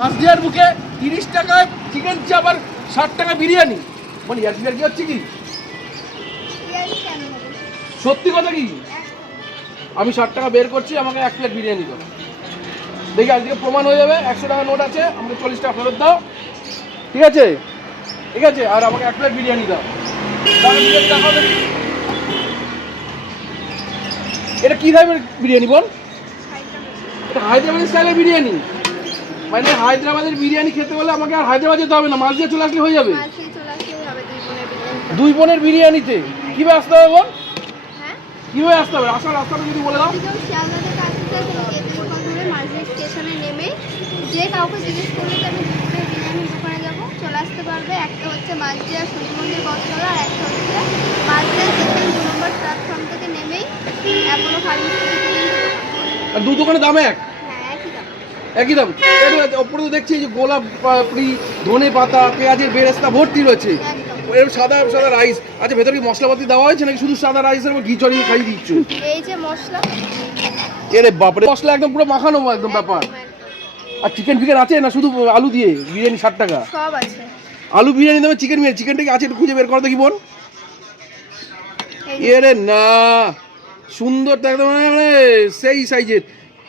মাসদিয়ার বুকে তিরিশ টাকায় চিকেন চাপ আর ষাট টাকা বিরিয়ানি। মানে ইয়ার্কি ইয়ার্কি হচ্ছে কি? সত্যি কথা কি? আমি ষাট টাকা বের করছি আমাকে এক প্লেট বিরিয়ানি দাও। দেখি আজকে প্রমাণ হয়ে যাবে একশো টাকা নোট আছে আমাকে চল্লিশ টাকা ফেরত দাও। ঠিক আছে? ঠিক আছে আর আমাকে এক প্লেট বিরিয়ানি দাও। এটা কী ধরনের বিরিয়ানি বল? এটা হায়দ্রাবাদের স্টাইলের বিরিয়ানি। মানে হায়দ্রাবাদের বিরিয়ানি খেতে হলে আমাকে আর হায়দ্রাবাদ যেতে হবে না মাছ দিয়ে চলে আসলে হয়ে যাবে। দুই বোনের বিরিয়ানিতে। কীভাবে আসতে হবে হ্যাঁ? কীভাবে আসতে হবে? আসার রাস্তাটা যদি বলে দাও। স্টেশনে নেমে যে কাউকে জিজ্ঞেস করলে আমি বিরিয়ানির দোকানে যাব। চলে আসতে পারবে। একটা হচ্ছে মাঝদিয়া সূর্য মন্দির বটতলা আর একটা হচ্ছে মাঝদিয়া সেকেন্ড দু নম্বর প্ল্যাটফর্ম থেকে নেমেই অ্যাপোলো ফার্মেসি আর দু দোকানের দাম এক। হ্যাঁ একই দাম। ওপরে তো দেখছি এই যে গোলাপ পাপড়ি ধনে পাতা পেঁয়াজের বেরেস্তা ভর্তি রয়েছে। এরকম সাদা সাদা রাইস। আচ্ছা ভেতরে কি মশলাপাতি দেওয়া হয়েছে নাকি শুধু সাদা রাইসের উপর ঘি চড়িয়ে খাইয়ে দিচ্ছ? এই যে মশলা। এরে বাপরে মশলা একদম পুরো মাখানো একদম ব্যাপার। একদম, একদম। আর চিকেন ফিকেন আছে না শুধু আলু দিয়ে? বিরিয়ানি ষাট টাকা। সব আছে। আলু বিরিয়ানি দামে চিকেন বিরিয়ানি। চিকেনটা কি আছে একটু খুঁজে বের করো দেখি বোন এরে না সুন্দর তো একদম মানে সেই সাইজের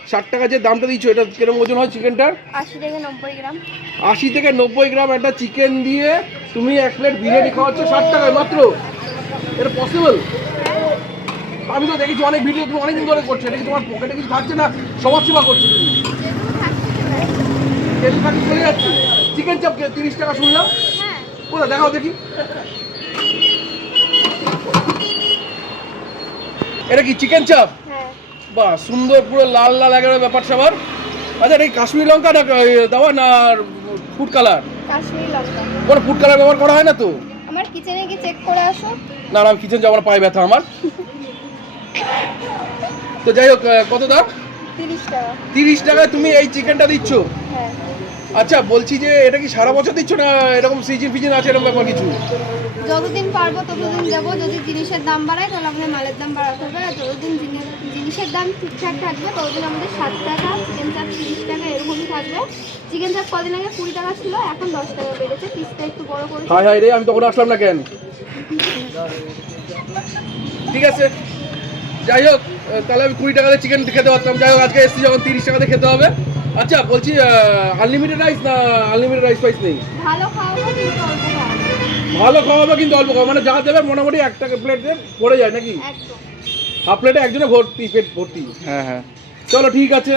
ষাট টাকা যে দামটা দিচ্ছ এটা কীরকম ওজন হয় চিকেনটার? আশি থেকে নব্বই গ্রাম। আশি থেকে নব্বই গ্রাম একটা চিকেন দিয়ে তুমি এক প্লেট বিরিয়ানি খাওয়াচ্ছ ষাট টাকায় মাত্র? এটা পসিবল আমি তো দেখেছি অনেক ভিডিও তুমি অনেকদিন ধরে করছ এটা কি তোমার পকেটে কিছু থাকছে না সমাজ সেবা করছ তুমি? চলে যাচ্ছে। চিকেন চাপ তিরিশ টাকা শুনলাম। হ্যাঁ। কোথা দেখাও দেখি। এটা কি চিকেন চাপ? বাহ সুন্দর পুরো লাল লাল একেবারে ব্যাপার স্যাপার। আচ্ছা এই কাশ্মীর কাশ্মীরি লঙ্কা না এ, দেওয়া না ফুড কালার কাশ্মীরি লঙ্কা। কোনো ফুড কালার ব্যবহার করা হয় না তো? আমার কিচেনে গিয়ে চেক করে আসো। না আমি কিচেন যাওয়ার পায়ে ব্যথা আমার। তো যাই হোক কত দাম? তিরিশ টাকা। তিরিশ টাকায় তুমি এই চিকেনটা দিচ্ছ? হ্যাঁ। আচ্ছা বলছি যে এটা কি সারা বছর দিচ্ছ না এরকম সিজন ফিজন আছে এরকম ব্যাপার কিছু? যতদিন পারব ততদিন দেবো যদি জিনিসের দাম বাড়ায় তাহলে আমাদের মালের দাম বাড়াতে হবে আর যতদিন জিনিস- জিনিসের দাম ঠিকঠাক থাকবে ততদিন আমাদের ষাট টাকা চিকেন চাপ তিরিশ টাকা এরকমই থাকবে। চিকেন চাপ কদিন আগে কুড়ি টাকা ছিল এখন দশ টাকা বেড়েছে পিসটা একটু বড় করে হাই হাই রে আমি তখন আসলাম না কেন? ঠিক আছে। যাই হোক তাহলে আমি কুড়ি টাকাতে চিকেন খেতে পারতাম। যাই হোক আজকে এসছি যখন তিরিশ টাকাতে খেতে হবে। আচ্ছা বলছি আনলিমিটেড রাইস না আনলিমিটেড রাইস ফাইস নেই? ভালো কিন্তু অল্প খাওয়াবো কিন্তু অল্প খাওয়া মানে যা দেবে মোটামুটি এক টাকা প্লেট দিয়ে পড়ে যায় নাকি? একদম। হাফ প্লেটে একজনে ভর্তি পেট ভর্তি। হ্যাঁ হ্যাঁ। চলো ঠিক আছে।